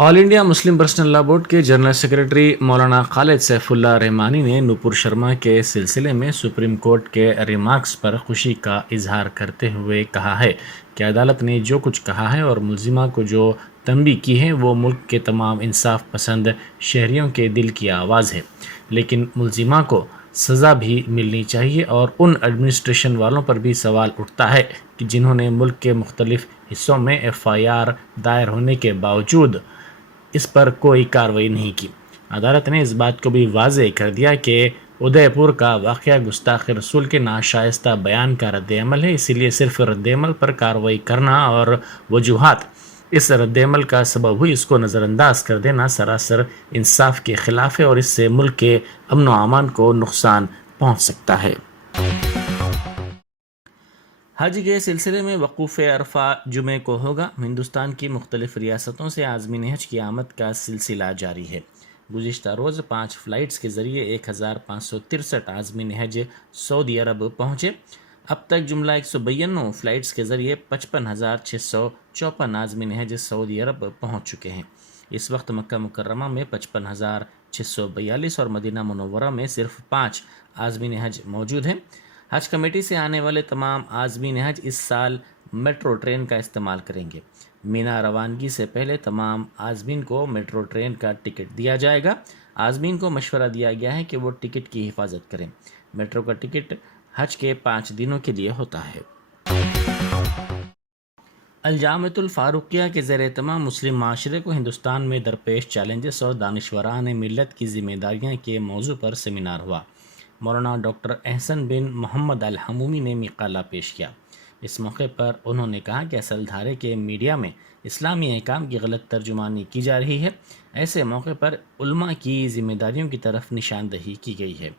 آل India Muslim personal لا board کے general secretary مولانا خالد سیف اللہ رحمانی نے نپور شرما کے سلسلے میں سپریم کورٹ کے ریمارکس پر خوشی کا اظہار کرتے ہوئے کہا ہے کہ عدالت نے جو کچھ کہا ہے اور ملزمہ کو جو تنبیہ کی ہے وہ ملک کے تمام انصاف پسند شہریوں کے دل کی آواز ہے، لیکن ملزمہ کو سزا بھی ملنی چاہیے اور ان ایڈمنسٹریشن والوں پر بھی سوال اٹھتا ہے کہ جنہوں نے ملک کے مختلف حصوں میں FIR دائر ہونے کے باوجود اس پر کوئی کارروائی نہیں کی۔ عدالت نے اس بات کو بھی واضح کر دیا کہ ادے پور کا واقعہ گستاخ رسول کے ناشائستہ بیان کا رد عمل ہے، اسی لیے صرف رد عمل پر کارروائی کرنا اور وجوہات اس رد عمل کا سبب ہوئی اس کو نظر انداز کر دینا سراسر انصاف کے خلاف ہے اور اس سے ملک کے امن و امان کو نقصان پہنچ سکتا ہے۔ حج کے سلسلے میں وقوف عرفہ جمعے کو ہوگا۔ ہندوستان کی مختلف ریاستوں سے عازمین حج کی آمد کا سلسلہ جاری ہے۔ گزشتہ روز 5 فلائٹس کے ذریعے 1563 عازمین حج سعودی عرب پہنچے۔ اب تک جملہ 192 فلائٹس کے ذریعے 55,654 عازمین حج سعودی عرب پہنچ چکے ہیں۔ اس وقت مکہ مکرمہ میں 55,642 اور مدینہ منورہ میں صرف 5 عازمین حج موجود ہیں۔ حج کمیٹی سے آنے والے تمام عازمین حج اس سال میٹرو ٹرین کا استعمال کریں گے۔ مینا روانگی سے پہلے تمام عازمین کو میٹرو ٹرین کا ٹکٹ دیا جائے گا۔ عازمین کو مشورہ دیا گیا ہے کہ وہ ٹکٹ کی حفاظت کریں۔ میٹرو کا ٹکٹ حج کے 5 دنوں کے لیے ہوتا ہے۔ الجامعۃ الفاروقیہ کے زیر اہتمام مسلم معاشرے کو ہندوستان میں درپیش چیلنجز اور دانشوران ملت کی ذمہ داریاں کے موضوع پر سیمینار ہوا۔ مولانا ڈاکٹر احسن بن محمد الحمومی نے مقالہ پیش کیا۔ اس موقع پر انہوں نے کہا کہ اصل دھارے کے میڈیا میں اسلامی احکام کی غلط ترجمانی کی جا رہی ہے۔ ایسے موقع پر علماء کی ذمہ داریوں کی طرف نشاندہی کی گئی ہے۔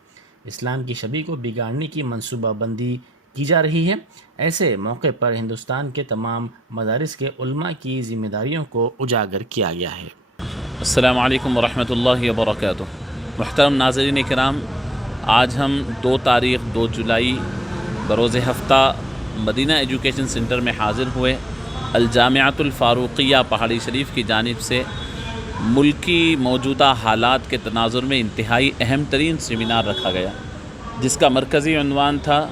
اسلام کی شبیہ کو بگاڑنے کی منصوبہ بندی کی جا رہی ہے۔ ایسے موقع پر ہندوستان کے تمام مدارس کے علماء کی ذمہ داریوں کو اجاگر کیا گیا ہے۔ السلام علیکم ورحمۃ اللہ وبرکاتہ۔ محترم ناظرین کرام، آج ہم 2 تاریخ 2 جولائی بروز ہفتہ مدینہ ایجوکیشن سینٹر میں حاضر ہوئے۔ الجامعۃ الفاروقیہ پہاڑی شریف کی جانب سے ملکی موجودہ حالات کے تناظر میں انتہائی اہم ترین سیمینار رکھا گیا، جس کا مرکزی عنوان تھا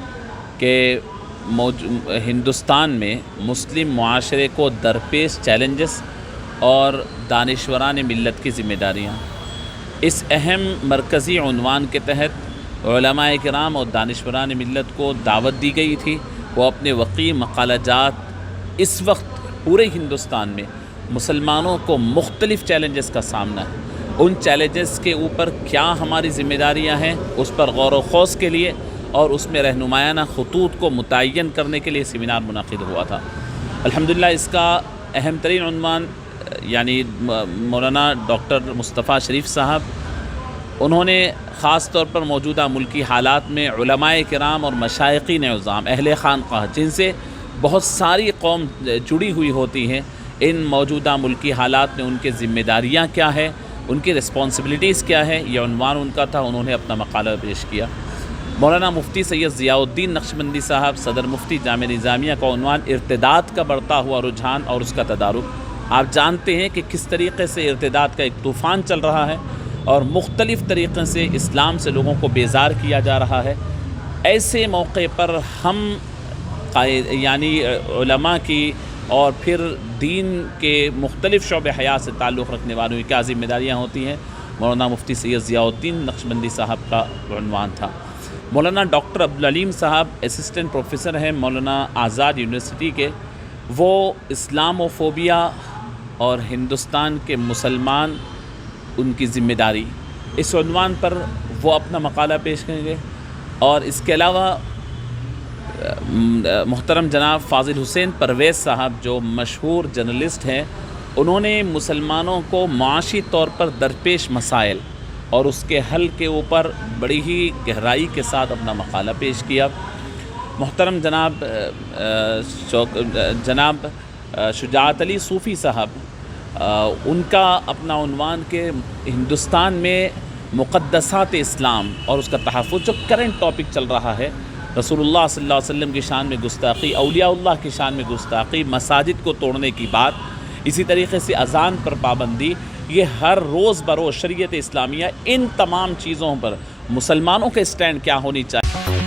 کہ ہندوستان میں مسلم معاشرے کو درپیش چیلنجز اور دانشوران ملت کی ذمہ داریاں۔ اس اہم مرکزی عنوان کے تحت علماء کرام اور دانشوران ملت کو دعوت دی گئی تھی وہ اپنے وقیع مقالہ جات اس وقت پورے ہندوستان میں مسلمانوں کو مختلف چیلنجز کا سامنا ہے، ان چیلنجز کے اوپر کیا ہماری ذمہ داریاں ہیں اس پر غور و خوض کے لیے اور اس میں رہنمایانہ خطوط کو متعین کرنے کے لیے سیمینار منعقد ہوا تھا۔ الحمدللہ اس کا اہم ترین عنوان یعنی مولانا ڈاکٹر مصطفیٰ شریف صاحب، انہوں نے خاص طور پر موجودہ ملکی حالات میں علماء کرام اور مشائقین عظام اہل خانقاہ جن سے بہت ساری قوم جڑی ہوئی ہوتی ہیں، ان موجودہ ملکی حالات میں ان کے ذمہ داریاں کیا ہے، ان کی رسپانسبلٹیز کیا ہے، یہ عنوان ان کا تھا۔ انہوں نے اپنا مقالہ پیش کیا۔ مولانا مفتی سید ضیاء الدین نقشبندی صاحب صدر مفتی جامعہ نظامیہ کا عنوان ارتداد کا بڑھتا ہوا رجحان اور اس کا تدارک۔ آپ جانتے ہیں کہ کس طریقے سے ارتداد کا ایک طوفان چل رہا ہے اور مختلف طریقے سے اسلام سے لوگوں کو بیزار کیا جا رہا ہے۔ ایسے موقع پر ہم یعنی علماء کی اور پھر دین کے مختلف شعبہ حیات سے تعلق رکھنے والوں کی کیا ذمہ داریاں ہوتی ہیں، مولانا مفتی سید ضیاء الدین نقشبندی صاحب کا عنوان تھا۔ مولانا ڈاکٹر عبدالعلیم صاحب اسسٹنٹ پروفیسر ہیں مولانا آزاد یونیورسٹی کے، وہ اسلام و فوبیا اور ہندوستان کے مسلمان ان کی ذمہ داری، اس عنوان پر وہ اپنا مقالہ پیش کریں گے۔ اور اس کے علاوہ محترم جناب فاضل حسین پرویز صاحب جو مشہور جرنلسٹ ہیں، انہوں نے مسلمانوں کو معاشی طور پر درپیش مسائل اور اس کے حل کے اوپر بڑی ہی گہرائی کے ساتھ اپنا مقالہ پیش کیا۔ محترم جناب شجاعت علی صوفی صاحب، ان کا اپنا عنوان کہ ہندوستان میں مقدسات اسلام اور اس کا تحفظ، جو کرنٹ ٹاپک چل رہا ہے، رسول اللہ صلی اللہ علیہ وسلم کی شان میں گستاخی، اولیاء اللہ کی شان میں گستاخی، مساجد کو توڑنے کی بات، اسی طریقے سے اذان پر پابندی، یہ ہر روز بروز شریعت اسلامیہ ان تمام چیزوں پر مسلمانوں کے سٹینڈ کیا ہونی چاہیے۔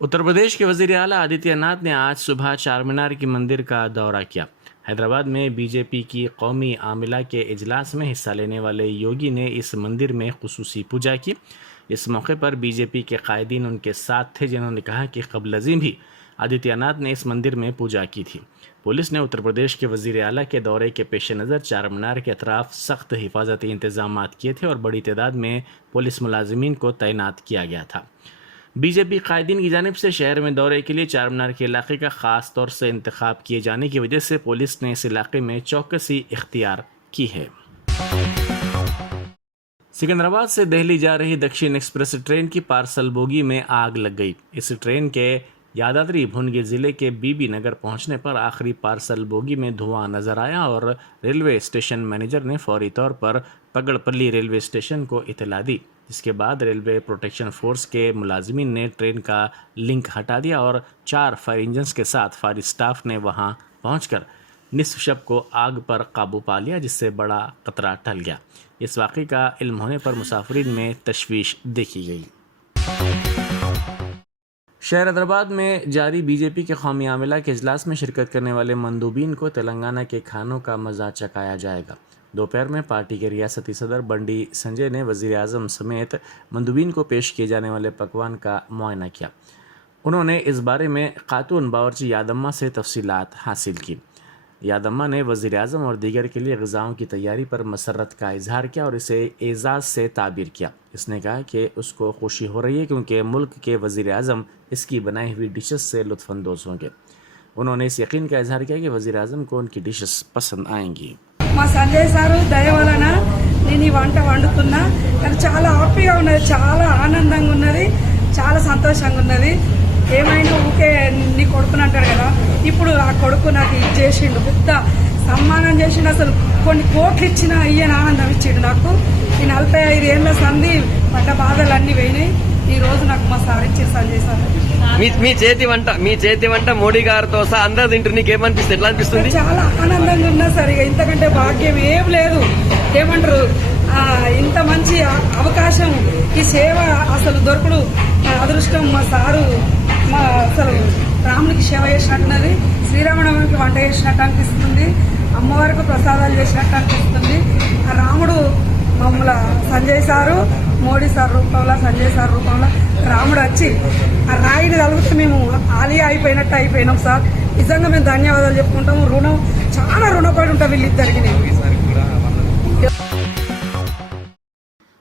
اتر پردیش کے وزیر اعلیٰ آدتیہ ناتھ نے آج صبح چار مینار کی مندر کا دورہ کیا۔ حیدرآباد میں بی جے پی کی قومی عاملہ کے اجلاس میں حصہ لینے والے یوگی نے اس مندر میں خصوصی پوجا کی۔ اس موقع پر بی جے پی کے قائدین ان کے ساتھ تھے، جنہوں نے کہا کہ قبل ازیں بھی آدتیہ ناتھ نے اس مندر میں پوجا کی تھی۔ پولیس نے اتر پردیش کے وزیر اعلیٰ کے دورے کے پیش نظر چار مینار کے اطراف سخت حفاظتی انتظامات کیے تھے اور بڑی تعداد میں پولیس ملازمین کو تعینات کیا گیا تھا۔ بی جے پی قائدین کی جانب سے شہر میں دورے کے لیے چار مینار کے علاقے کا خاص طور سے انتخاب کیے جانے کی وجہ سے پولیس نے اس علاقے میں چوکسی اختیار کی ہے۔ سکندرآباد سے دہلی جا رہی دکشن ایکسپریس ٹرین کی پارسل بوگی میں آگ لگ گئی۔ اس ٹرین کے یادادری بھونگی ضلع کے بی بی نگر پہنچنے پر آخری پارسل بوگی میں دھواں نظر آیا اور ریلوے اسٹیشن مینیجر نے فوری طور پر پگڑ پلی ریلوے اسٹیشن کو اطلاع دی، جس کے بعد ریلوے پروٹیکشن فورس کے ملازمین نے ٹرین کا لنک ہٹا دیا اور 4 فائر انجنز کے ساتھ فائر اسٹاف نے وہاں پہنچ کر نصف شب کو آگ پر قابو پا لیا، جس سے بڑا خطرہ ٹل گیا۔ اس واقعے کا علم ہونے پر مسافرین میں تشویش دیکھی گئی۔ شہر حیدرآباد میں جاری بی جے پی کے قومی عاملہ کے اجلاس میں شرکت کرنے والے مندوبین کو تلنگانہ کے کھانوں کا مزہ چکھایا جائے گا۔ دوپہر میں پارٹی کے ریاستی صدر بنڈی سنجے نے وزیر اعظم سمیت مندوبین کو پیش کیے جانے والے پکوان کا معائنہ کیا۔ انہوں نے اس بارے میں خاتون باورچی یادمہ سے تفصیلات حاصل کی۔ یادمہ نے وزیر اعظم اور دیگر کے لیے غذاؤں کی تیاری پر مسرت کا اظہار کیا اور اسے اعزاز سے تعبیر کیا۔ اس نے کہا کہ اس کو خوشی ہو رہی ہے کیونکہ ملک کے وزیر اعظم اس کی بنائی ہوئی ڈشز سے لطف اندوز ہوں گے۔ انہوں نے اس یقین کا اظہار کیا کہ وزیر اعظم کو ان کی ڈشز پسند آئیں گی۔ మా సంజయ్ సారు దయ వలన నేను ఈ వంట వండుతున్నా, నాకు చాలా హ్యాపీగా ఉన్నది, చాలా ఆనందంగా ఉన్నది, చాలా సంతోషంగా ఉన్నది। ఏమైనా ఊకే నీ కొడుకుని అంటాడు కదా, ఇప్పుడు ఆ కొడుకు నాకు ఇది చేసిండు, పెద్ద సన్మానం చేసిండు, అసలు కొన్ని కోట్లు ఇచ్చిన ఈయన ఆనందం ఇచ్చిండు నాకు। ఈ 45 ఏళ్ళ సంధి పడ్డ బాధలన్నీ పోయినాయి, ఈ రోజు నాకు మా సార్ ఇచ్చారు సంజయ్ సార్। మీ చేతి వంట మోడీ గారితో సహా అందరు తింటారు, నీకు ఏమనిపిస్తుంది, ఎట్లా అనిపిస్తుంది? చాలా ఆనందంగా ఉన్నా సార్, ఇక ఇంతకంటే భాగ్యం ఏం లేదు। ఏమంటారు, ఇంత మంచి అవకాశం, ఈ సేవ అసలు దొరకడు అదృష్టం। మా సారు అసలు రాముడికి సేవ చేసినట్టున్నది, శ్రీరామనవమికి వంట చేసినట్టు అనిపిస్తుంది, అమ్మవారికి ప్రసాదాలు చేసినట్టు అనిపిస్తుంది। ఆ రాముడు మమ్మల్ని సంజయ్ సారు, మోడీ సార్ రూపంలో, సంజయ్ సార్ రూపంలో రాముడు వచ్చి ఆ రాయిని తలిగితే మేము ఆలియా అయిపోయినట్టు అయిపోయినాం సార్। నిజంగా మేము ధన్యవాదాలు చెప్పుకుంటాము, రుణం చాలా రుణపడి ఉంటాం వీళ్ళిద్దరికి।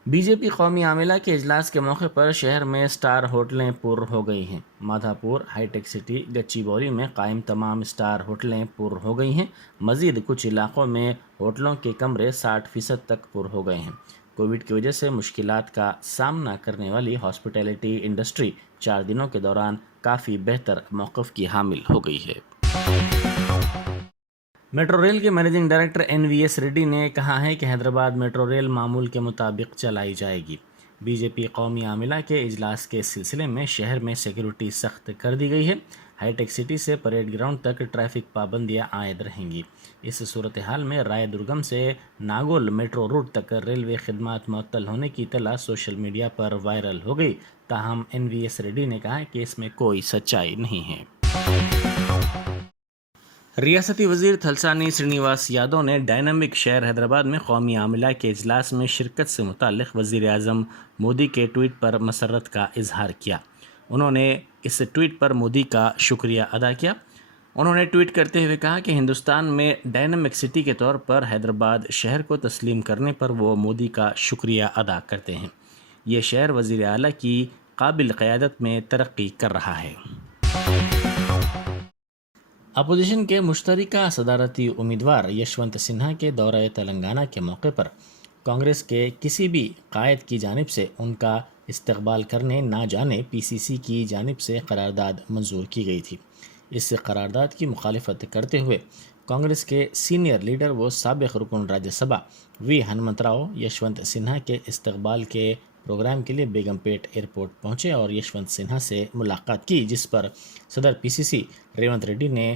بی جے پی قومی عاملہ کے اجلاس کے موقع پر شہر میں سٹار ہوٹلیں پر ہو گئی ہیں۔ مادھا پور، ہائی ٹیک سٹی، گچی بولی میں قائم تمام سٹار ہوٹلیں پر ہو گئی ہیں۔ مزید کچھ علاقوں میں ہوٹلوں کے کمرے 60% تک پر ہو گئے ہیں۔ کووڈ کی وجہ سے مشکلات کا سامنا کرنے والی ہاسپٹیلٹی انڈسٹری 4 دنوں کے دوران کافی بہتر موقف کی حامل ہو گئی ہے۔ میٹرو ریل کے managing director N V S ready نے کہا ہے کہ حیدرآباد میٹرو ریل معمول کے مطابق چلائی جائے گی۔ بی جے پی قومی عاملہ کے اجلاس کے سلسلے میں شہر میں سیکیورٹی سخت کر دی گئی ہے۔ ہائی ٹیک سٹی سے پریڈ گراؤنڈ تک ٹریفک پابندیاں عائد رہیں گی۔ اس صورتحال میں رائے درگم سے ناگول میٹرو روٹ تک ریلوے خدمات معطل ہونے کی اطلاع سوشل میڈیا پر وائرل ہو گئی، تاہم این وی ایس ریڈی نے کہا کہ اس میں کوئی سچائی نہیں ہے۔ ریاستی وزیر تھلسانی سرینیواس یادو نے ڈائنامک شہر حیدرآباد میں قومی عاملہ کے اجلاس میں شرکت سے متعلق وزیر اعظم مودی کے ٹویٹ پر مسرت کا اظہار کیا۔ انہوں نے اس ٹویٹ پر مودی کا شکریہ ادا کیا۔ انہوں نے ٹویٹ کرتے ہوئے کہا کہ ہندوستان میں ڈائنامک سٹی کے طور پر حیدرآباد شہر کو تسلیم کرنے پر وہ مودی کا شکریہ ادا کرتے ہیں۔ یہ شہر وزیر اعلیٰ کی قابل قیادت میں ترقی کر رہا ہے۔ اپوزیشن کے مشترکہ صدارتی امیدوار یشونت سنہا کے دورہ تلنگانہ کے موقع پر کانگریس کے کسی بھی قائد کی جانب سے ان کا استقبال کرنے نہ جانے پی سی سی کی جانب سے قرارداد منظور کی گئی تھی۔ اس قرارداد کی مخالفت کرتے ہوئے کانگریس کے سینئر لیڈر و سابق رکن راجیہ سبھا وی ہنمنت راؤ یشونت سنہا کے استقبال کے پروگرام کے لیے بیگم پیٹ ایئرپورٹ پہنچے اور یشونت سنہا سے ملاقات کی، جس پر صدر پی سی سی ریونت ریڈی نے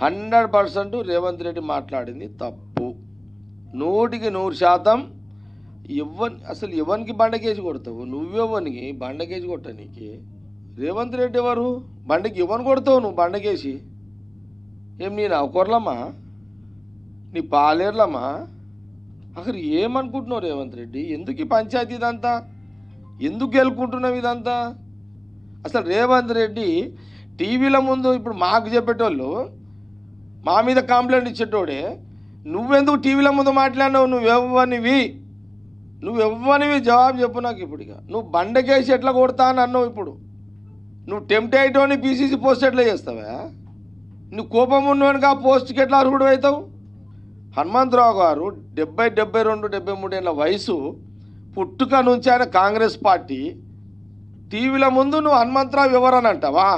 100% రేవంత్ రెడ్డి మాట్లాడింది తప్పు, 100% అసలు ఎవరికి బండకేసి కొడతావు? నువ్వెవరికి బండకేసి కొట్టనీకి? రేవంత్ రెడ్డి ఎవరు? బండకి ఎవరిని కొడతావు నువ్వు బండకేసి? ఏం నీ నౌకర్లమ్మా, నీ పాలేర్లమ్మా? అసలు ఏమనుకుంటున్నావు రేవంత్ రెడ్డి? ఎందుకు ఈ పంచాయతీ ఇదంతా? ఎందుకు గెలుకుంటున్నావు ఇదంతా? అసలు రేవంత్ రెడ్డి టీవీల ముందు ఇప్పుడు మాకు చెప్పేటోళ్ళు మా మీద కంప్లైంట్ ఇచ్చేటోడే, నువ్వెందుకు టీవీల ముందు మాట్లాడినావు? నువ్వెవ్వనివి జవాబు చెప్పు నాకు. ఇప్పుడు ఇక నువ్వు బండకేసి ఎట్లా కొడతా అని అన్నావు. ఇప్పుడు నువ్వు టెంప్ట్ అయ్యేటోని పీసీసీ పోస్ట్ ఎట్లా చేస్తావా? నువ్వు కోపం ఉన్నవానికి ఆ పోస్ట్కి ఎట్లా అర్హుడు అవుతావు? హనుమంతరావు గారు 70, 72, 73 ఏళ్ళ వయసు, పుట్టుక నుంచి ఆయన కాంగ్రెస్ పార్టీ. టీవీల ముందు నువ్వు హనుమంతరావు ఎవరని అంటావా?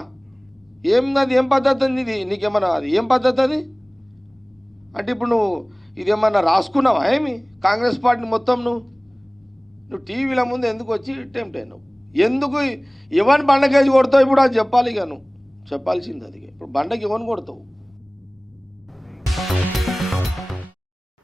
అది ఏం పద్ధతి అండి ఇది? నీకేమన్నా అది ఏం పద్ధతి అది? అంటే ఇప్పుడు నువ్వు ఇదేమన్నా రాసుకున్నావా ఏమి? కాంగ్రెస్ పార్టీని మొత్తం నువ్వు టీవీల ముందు ఎందుకు వచ్చి టెంప్ట్ అయినావు? ఎందుకు ఎవరిని బండకేసి కొడతావు? ఇప్పుడు అది చెప్పాలి. ఇక నువ్వు చెప్పాల్సింది అది. ఇప్పుడు బండకి ఎవరిని కొడతావు?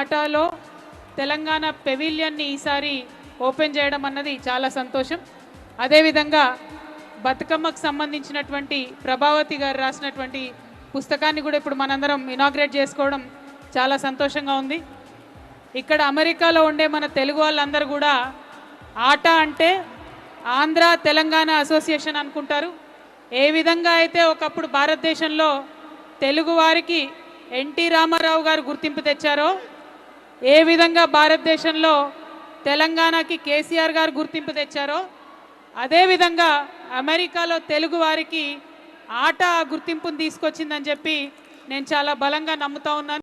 ఆటాలో తెలంగాణ పెవిలియన్ని ఈసారి ఓపెన్ చేయడం అన్నది చాలా సంతోషం. అదేవిధంగా బతుకమ్మకు సంబంధించినటువంటి ప్రభావతి గారు రాసినటువంటి పుస్తకాన్ని కూడా ఇప్పుడు మనందరం ఇనాగ్రేట్ చేసుకోవడం చాలా సంతోషంగా ఉంది. ఇక్కడ అమెరికాలో ఉండే మన తెలుగు వాళ్ళందరూ కూడా ఆట అంటే ఆంధ్ర తెలంగాణ అసోసియేషన్ అనుకుంటారు. ఏ విధంగా అయితే ఒకప్పుడు భారతదేశంలో తెలుగు వారికి NT రామారావు గారు గుర్తింపు తెచ్చారో, ఏ విధంగా భారతదేశంలో తెలంగాణకి KCR గారు గుర్తింపు తెచ్చారో, అదేవిధంగా అమెరికాలో తెలుగు వారికి ఆట గుర్తింపును తీసుకొచ్చిందని చెప్పి నేను చాలా బలంగా నమ్ముతా ఉన్నాను.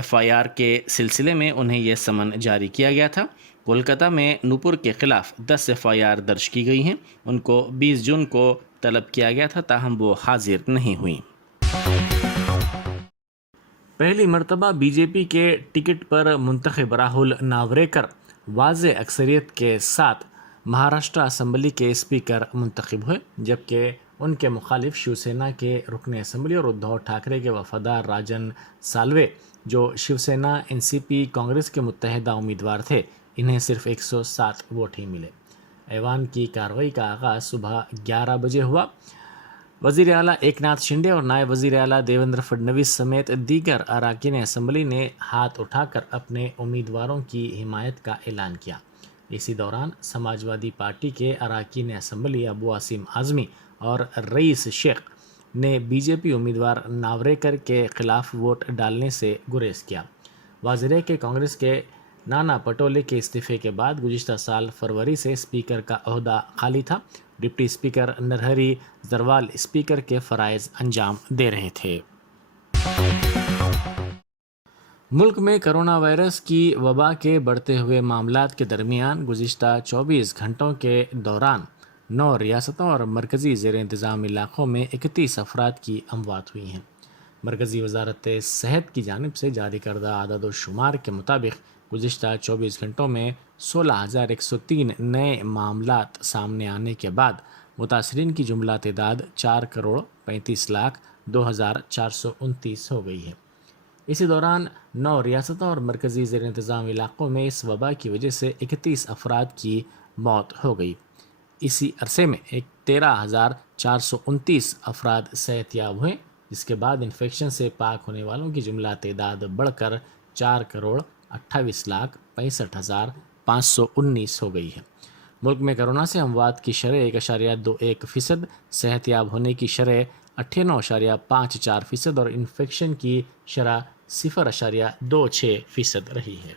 FIR کے سلسلے میں انہیں یہ سمن جاری کیا گیا تھا۔ کولکتہ میں نوپور کے خلاف 10 FIR درج کی گئی ہیں۔ ان کو 20 جون کو طلب کیا گیا تھا، تاہم وہ حاضر نہیں ہوئیں۔ پہلی مرتبہ BJP کے ٹکٹ پر منتخب راہل ناوریکر واضح اکثریت کے ساتھ مہاراشٹر اسمبلی کے اسپیکر منتخب ہوئے، جبکہ ان کے مخالف شیو سینا کے رکن اسمبلی اور ادھو ٹھاکرے کے وفادار راجن سالوے، جو شیو سینا NCP کانگریس کے متحدہ امیدوار تھے، انہیں صرف 107 ووٹ ہی ملے۔ ایوان کی کارروائی کا آغاز صبح 11 بجے ہوا۔ وزیر اعلیٰ ایک ناتھ شنڈے اور نائب وزیر اعلیٰ دیویندر فڈنویس سمیت دیگر اراکین اسمبلی نے ہاتھ اٹھا کر اپنے امیدواروں کی حمایت کا اعلان کیا۔ اسی دوران سماجوادی پارٹی کے اراکین اسمبلی ابو عاصم اعظمی اور رئیس شیخ نے BJP امیدوار ناوریکر کے خلاف ووٹ ڈالنے سے گریز کیا۔ واضح ہے کہ کانگریس کے نانا پٹولے کے استعفے کے بعد گزشتہ سال فروری سے اسپیکر کا عہدہ خالی تھا۔ ڈپٹی اسپیکر نرہری زروال اسپیکر کے فرائض انجام دے رہے تھے۔ ملک میں کرونا وائرس کی وبا کے بڑھتے ہوئے معاملات کے درمیان گزشتہ 24 گھنٹوں کے دوران 9 ریاستوں اور مرکزی زیر انتظام علاقوں میں 31 افراد کی اموات ہوئی ہیں۔ مرکزی وزارت صحت کی جانب سے جاری کردہ اعداد و شمار کے مطابق گزشتہ 24 گھنٹوں میں 16,103 نئے معاملات سامنے آنے کے بعد متاثرین کی جملہ تعداد 4,35,02,429 ہو گئی ہے۔ اسی دوران 9 ریاستوں اور مرکزی زیر انتظام علاقوں میں اس وبا کی وجہ سے 31 افراد کی موت ہو گئی۔ اسی عرصے میں 13,429 افراد صحت یاب ہوئے، جس کے بعد انفیکشن سے پاک ہونے والوں کی جملہ تعداد بڑھ کر 4,28,65,519 ہو گئی ہے۔ ملک میں کرونا سے اموات کی شرح 1.21%، صحت یاب ہونے کی شرح 98.54% اور انفیکشن کی شرح 0.26% رہی ہے۔